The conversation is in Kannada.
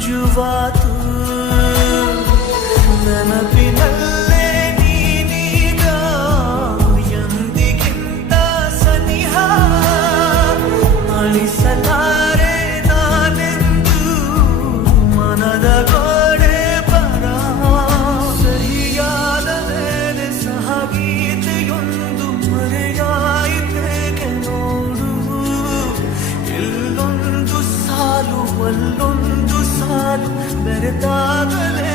ರುಜುವಾತು ನೆನಪಿನಲ್ಲೇ ನೀನೀಗ ಎಂದಿಗಿಂತ ಸನಿಹ ಅಳಿಸಲಾರೆ ನಾನೆಂದು ಮನದ ಗೋಡೆ ಬರ ಸಹಿಯಾದ ಮೇಲೆ ಸಹಗೀತೆಯೊಂದು ಮರೆಯಾಯಿತೇಕೆ ನೋಡು ಇಲ್ಲೊಂದು ಸಾಲು ಅಲ್ಲೊಂದು ಸಾಲು ಬೆರೆತಾಗಲೇ